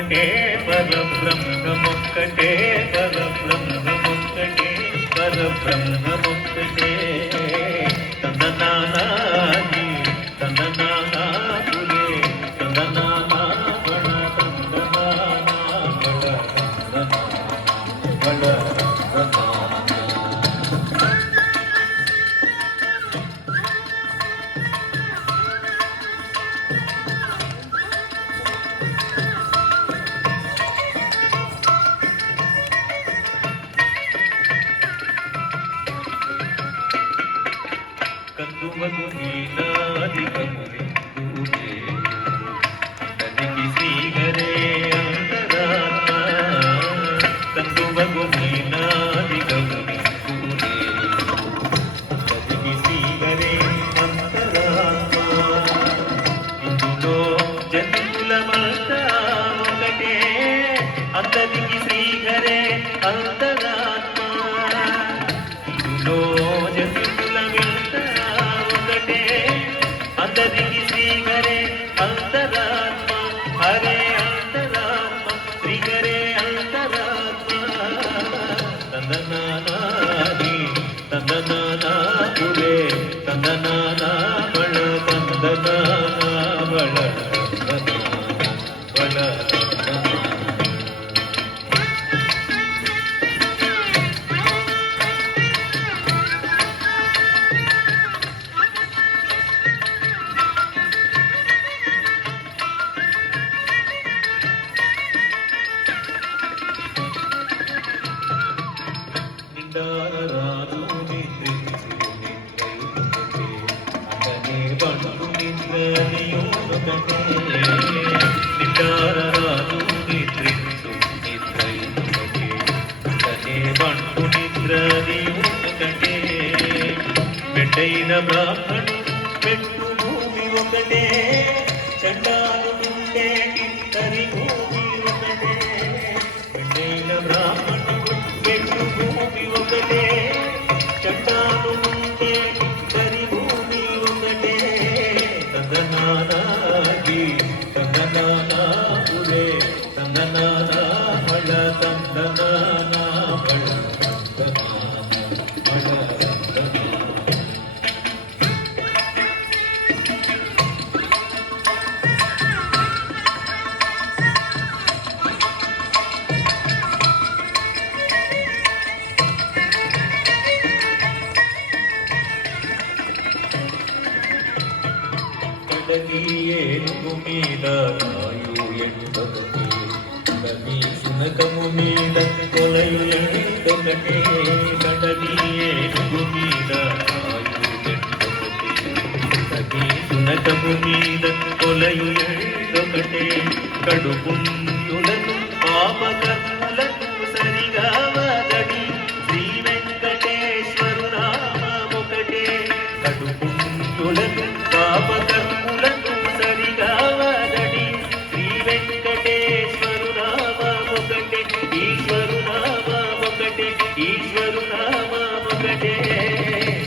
పరబ్రహ్మమొక్కటే పరబ్రహ్మమొక్కటే పరబ్రహ్మమొక్కటే పరబ్రహ్మమొక్కటే తందనానాని తందనానాపురే తందనానా బళ తందనానా బళ కందువగు నీనాదికమునిందునే తనికి శ్రీహరే అంతరాత్మ కందువగు నీనాదికమునిందునే తనికి శ్రీహరే అంతరాత్మ ఇందులో జంతులమంతా ఒకటే అంతనికి శ్రీహరే అంతరాత్మ ఇందులో అందరికి శ్రీహరే అంతరాత్మ హరే అంతరాత్మ శ్రీహరే అంతరాత్మ తందనానాని తందనానాపురే తందనానా బళ తందనానా బళ బళ రాజు నిద్రించునిద్రయునొకటే అతనే బంటు నిద్రనియునొకటే నిద్రారాజు నిద్రించునిద్రయునొకటే అతనే బంటు నిద్రనియునొకటే మెట్టైన బ్రాహ్మణు పెట్టు భూమి ఒకటే చండాలు ఉండేటి తరి భూమి ఒకటే మెట్టైన బ్రాహ్మణుడు పెట్టు భూమి ఒకటే చండాలు ఉండేటి తరి భూమి ఒకటే తందనానాగి తందనానాపురే తందనానా బళ తందనానా బళ తందనానా బళ ఏనుగు మీద రాయు ఎండొకటి కడలి శునకము మీద కొలయు ఎండొకటి కడలి ఏనుగు మీద రాయు ఎండొకటి కడలి శునకము మీద కొలయు ఎండొకటి కడుపుణ్యులను పాపకర్మలకు సరిగా వదడి శ్రీ వెంకటేశ్వరు నామమొకటే కడుపుణ్యులను పాపకర్ములను సరిగా వదడి శ్రీ వెంకటేశ్వరు నామమొకటే ఈశ్వరు నామమొకటే ఈశ్వరు నామమొకటే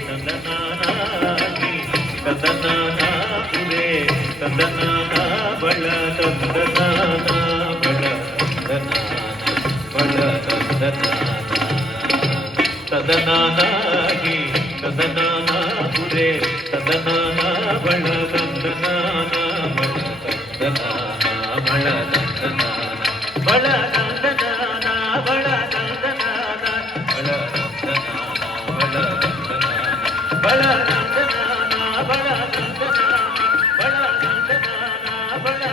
తందనానాని తందనానాపురే తందనానా బళ తందనానా బళ తందనానా బళ తందనానా తదనానాగి తదనానాపురే తదనానా బళ తందనానా బళ తందనానా బళ తందనానా బళ తందనానా బళ తందనానా బళ తందనానా బళ తందనానా బళ తందనానా బళ తందనానా బళ తందనానా బళ